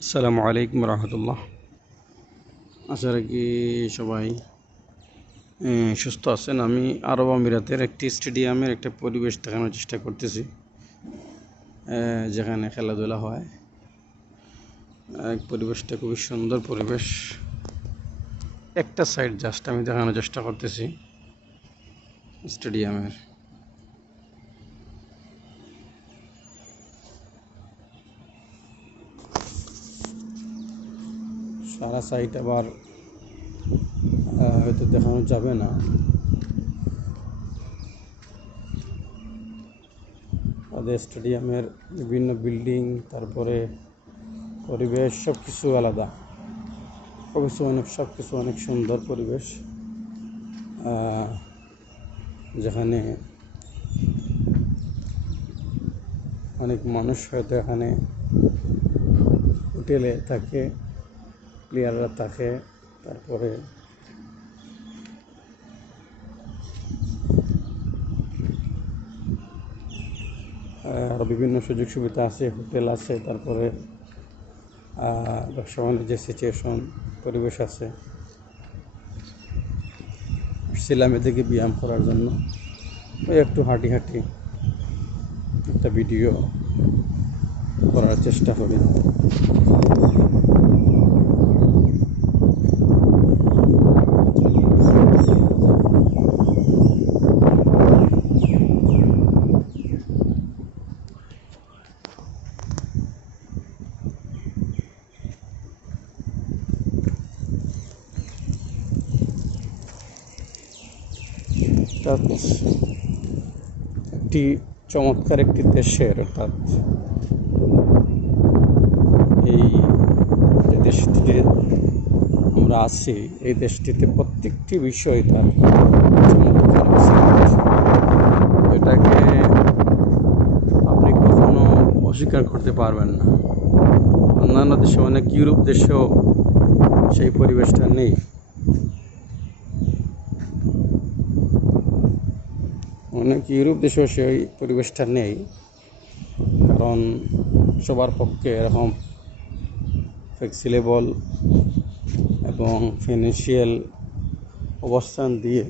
আসসালামু আলাইকুম রহমতুল্লাহ। আশা রাখি সবাই সুস্থ আছেন। আমি আরব আমিরাতের একটি স্টেডিয়ামের একটা পরিবেশ দেখানোর চেষ্টা করতেছি, যেখানে খেলাধুলা হয়। পরিবেশটা খুবই সুন্দর পরিবেশ। একটা সাইড জাস্ট আমি দেখানোর চেষ্টা করতেছি স্টেডিয়ামের। সারা সাইড আবার হয়তো দেখানো যাবে না। তাদের স্টেডিয়ামের বিভিন্ন বিল্ডিং, তারপরে পরিবেশ সব কিছু আলাদা। সব কিছু অনেক সুন্দর পরিবেশ, যেখানে অনেক মানুষ হয়তো এখানে হোটেলে থাকে, প্লেয়াররা থাকে, তারপরে আরও বিভিন্ন সুযোগ সুবিধা আছে, হোটেল আছে, তারপরে ব্যবসা বাণিজ্যের সিচুয়েশন পরিবেশ আছে। ছিলাম এদিকে ব্যায়াম করার জন্য, ওই একটু হাঁটি একটা ভিডিও করার চেষ্টা করি। একটি চমৎকার একটি দেশের, অর্থাৎ এই যে দেশটিতে আমরা আছি, এই দেশটিতে প্রত্যেকটি বিষয় তার চমৎকার। এটাকে আপনি কখনো অস্বীকার করতে পারবেন না। অন্যান্য দেশে, অনেক ইউরোপ দেশেও সেই পরিবেশটা নেই। অনেক ইউরোপ দেশেও সেই পরিবেশটা নেই, কারণ সবার পক্ষে এরকম ফ্লেক্সিবল এবং ফিনান্সিয়াল অবস্থান দিয়ে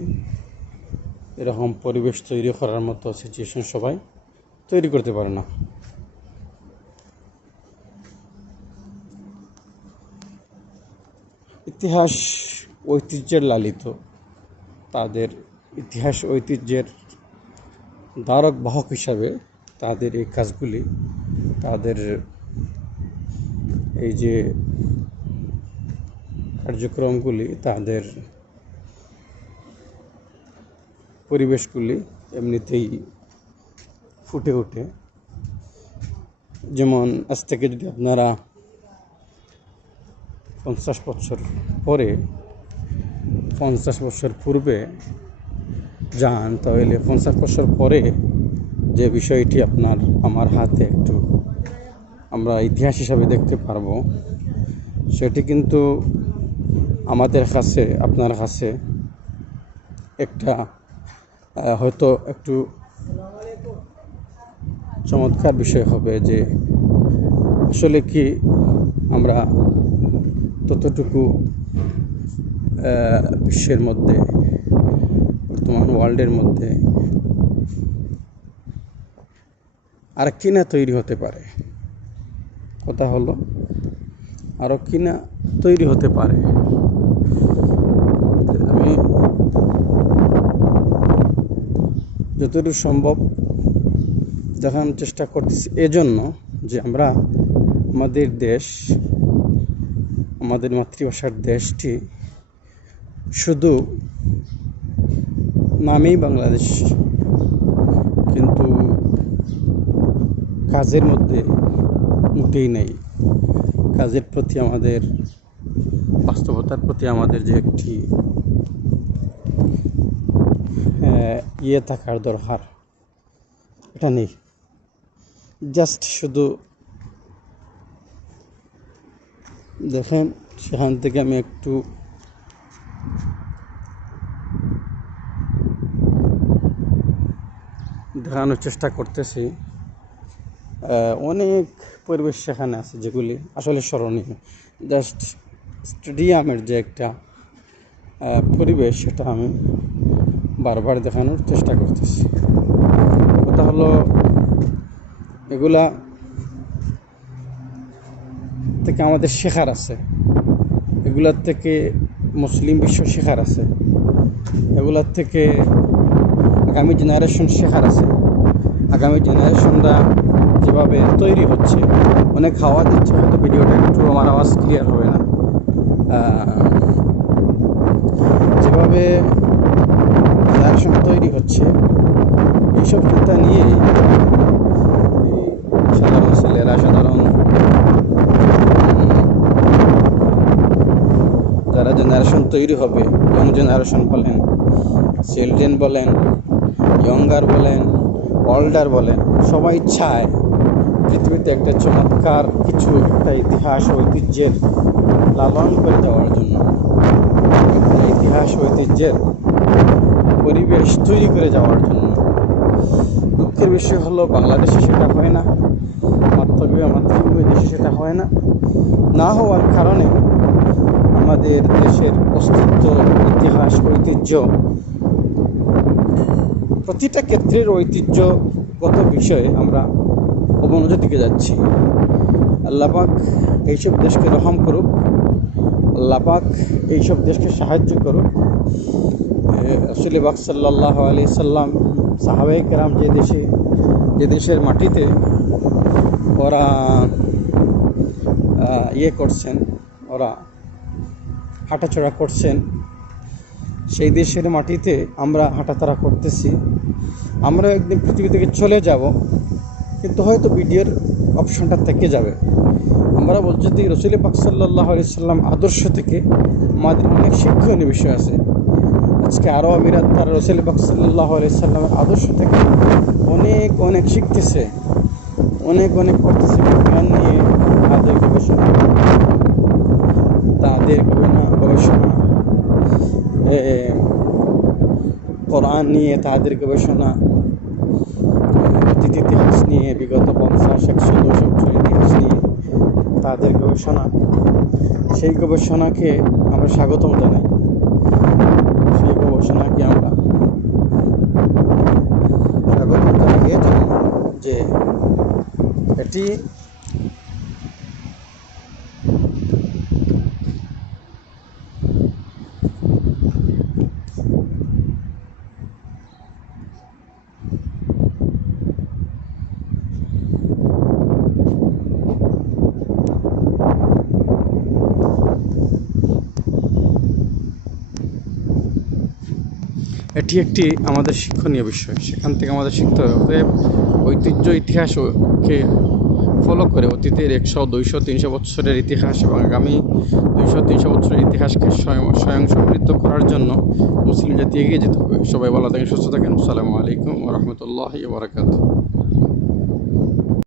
এরকম পরিবেশ তৈরি করার মতো সিচুয়েশন সবাই তৈরি করতে পারে না। ইতিহাস ঐতিহ্যের লালিত, তাদের ইতিহাস ঐতিহ্যের ধারক বাহক হিসাবে তাদের এই কাজগুলি, তাদের এই যে কার্যক্রমগুলি, তাদের পরিবেশগুলি এমনিতেই ফুটে ওঠে। যেমন আজ থেকে যদি আপনারা 50 বছর পরে, 50 বছর পূর্বে যান, তাহলে 50 বছর পরে যে বিষয়টি আমার হাতে একটু আমরা ইতিহাস হিসাবে দেখতে পারবো, সেটি কিন্তু আমাদের কাছে, আপনার কাছে একটা হয়তো একটু চমৎকার বিষয় হবে যে আসলে কি আমরা ততটুকু বিশ্বের মধ্যে, বর্তমান ওয়ার্ল্ডের মধ্যে আর কি না তৈরি হতে পারে। কথা হলো, আরও কি না তৈরি হতে পারে। আমি যতটুকু সম্ভব দেখানোর চেষ্টা করতেছি, এজন্য যে আমরা আমাদের দেশ, আমাদের মাতৃভাষার দেশটি শুধু নামেই বাংলাদেশ, কিন্তু কাজের মধ্যে মোটেই নেই। কাজের প্রতি আমাদের, বাস্তবতার প্রতি আমাদের যে একটি থাকার দরকার, এটা নেই। জাস্ট শুধু দেখেন, সেখান থেকে আমি একটু দেখানোর চেষ্টা করতেছি। অনেক পরিবেশ সেখানে আছে যেগুলি আসলে স্মরণীয়। জাস্ট স্টেডিয়ামের যে একটা পরিবেশ সেটা আমি বারবার দেখানোর চেষ্টা করতেছি। কথা হলো এগুলা থেকে আমাদের শেখার আছে, এগুলার থেকে মুসলিম বিশ্ব শেখার আছে, এগুলার থেকে আগামী জেনারেশন শেখার আছে। আগামী জেনারেশনরা যেভাবে তৈরি হচ্ছে, অনেক হাওয়া দিচ্ছে, হয়তো ভিডিওটা একটু আমার আওয়াজ ক্লিয়ার হবে না। যেভাবে জেনারেশন তৈরি হচ্ছে এইসব চিন্তা নিয়ে সাধারণ ছেলেরা, সাধারণ যারা জেনারেশন তৈরি হবে, ইয়ং জেনারেশন বলেন, চিলড্রেন বলেন, ইয়ঙ্গার বলেন, ওল্ডার বলেন, সবাই চায় পৃথিবীতে একটা চমৎকার কিছু, একটা ইতিহাস ঐতিহ্যের লালন করে যাওয়ার জন্য, একটা ইতিহাস ঐতিহ্যের পরিবেশ তৈরি করে যাওয়ার জন্য। দুঃখের বিষয় হলো বাংলাদেশে সেটা হয় না, মাতৃভূমি দেশে সেটা হয় না। না হওয়ার কারণে আমাদের দেশের অস্তিত্ব, ইতিহাস, ঐতিহ্য, প্রতিটা ক্ষেত্রের ঐতিহ্যগত বিষয়ে আমরা অবনতির দিকে যাচ্ছি। আল্লাহ পাক এইসব দেশকে রহম করুক, আল্লাহ পাক এইসব দেশকে সাহায্য করুক। রাসূল পাক সাল্লাল্লাহু আলাইহি সাল্লাম, সাহাবায়ে কেরাম যে দেশের মাটিতে ওরা করছেন, ওরা হাঁটাচলা করছেন, সেই দেশের মাটিতে আমরা হাঁটাচলা করতেছি। আমরা একদিন পৃথিবী থেকে চলে যাব, কিন্তু হয়তো ভিডিওর অপশনটা থেকে যাবে। আমরা বলছি যে রাসূল পাক সাল্লাল্লাহু আলাইহি সাল্লাম আদর্শ থেকে আমাদের অনেক শিক্ষণীয় বিষয় আছে। আজকে আরব আমিরাত তারা রাসূল পাক সাল্লাল্লাহু আলাইহি সাল্লামের আদর্শ থেকে অনেক শিখতেছে, অনেক করতেছে। বিজ্ঞান নিয়ে তাদের গবেষণা, কোরআন নিয়ে তাদের গবেষণা, অতীত ইতিহাস নিয়ে, বিগত 50-100 200 ইতিহাস নিয়ে তাদের গবেষণা। সেই গবেষণাকে আমরা স্বাগতম জানাই, সেই গবেষণাকে আমরা স্বাগতম জানাই এই জন্য যে এটি একটি আমাদের শিক্ষণীয় বিষয়, সেখান থেকে আমাদের শিখতে হবে। অতএব ঐতিহ্য, ইতিহাসকে ফলো করে অতীতের 100, 200, 300 বছরের ইতিহাস এবং আগামী 200, 300 বছরের ইতিহাসকে স্বয়ং সমৃদ্ধ করার জন্য মুসলিম জাতি এগিয়ে যেতে হবে। সবাই ভালো থাকেন, সুস্থ থাকেন। আসসালামু আলাইকুম ওয়া রাহমাতুল্লাহি ওয়া বারাকাতুহু।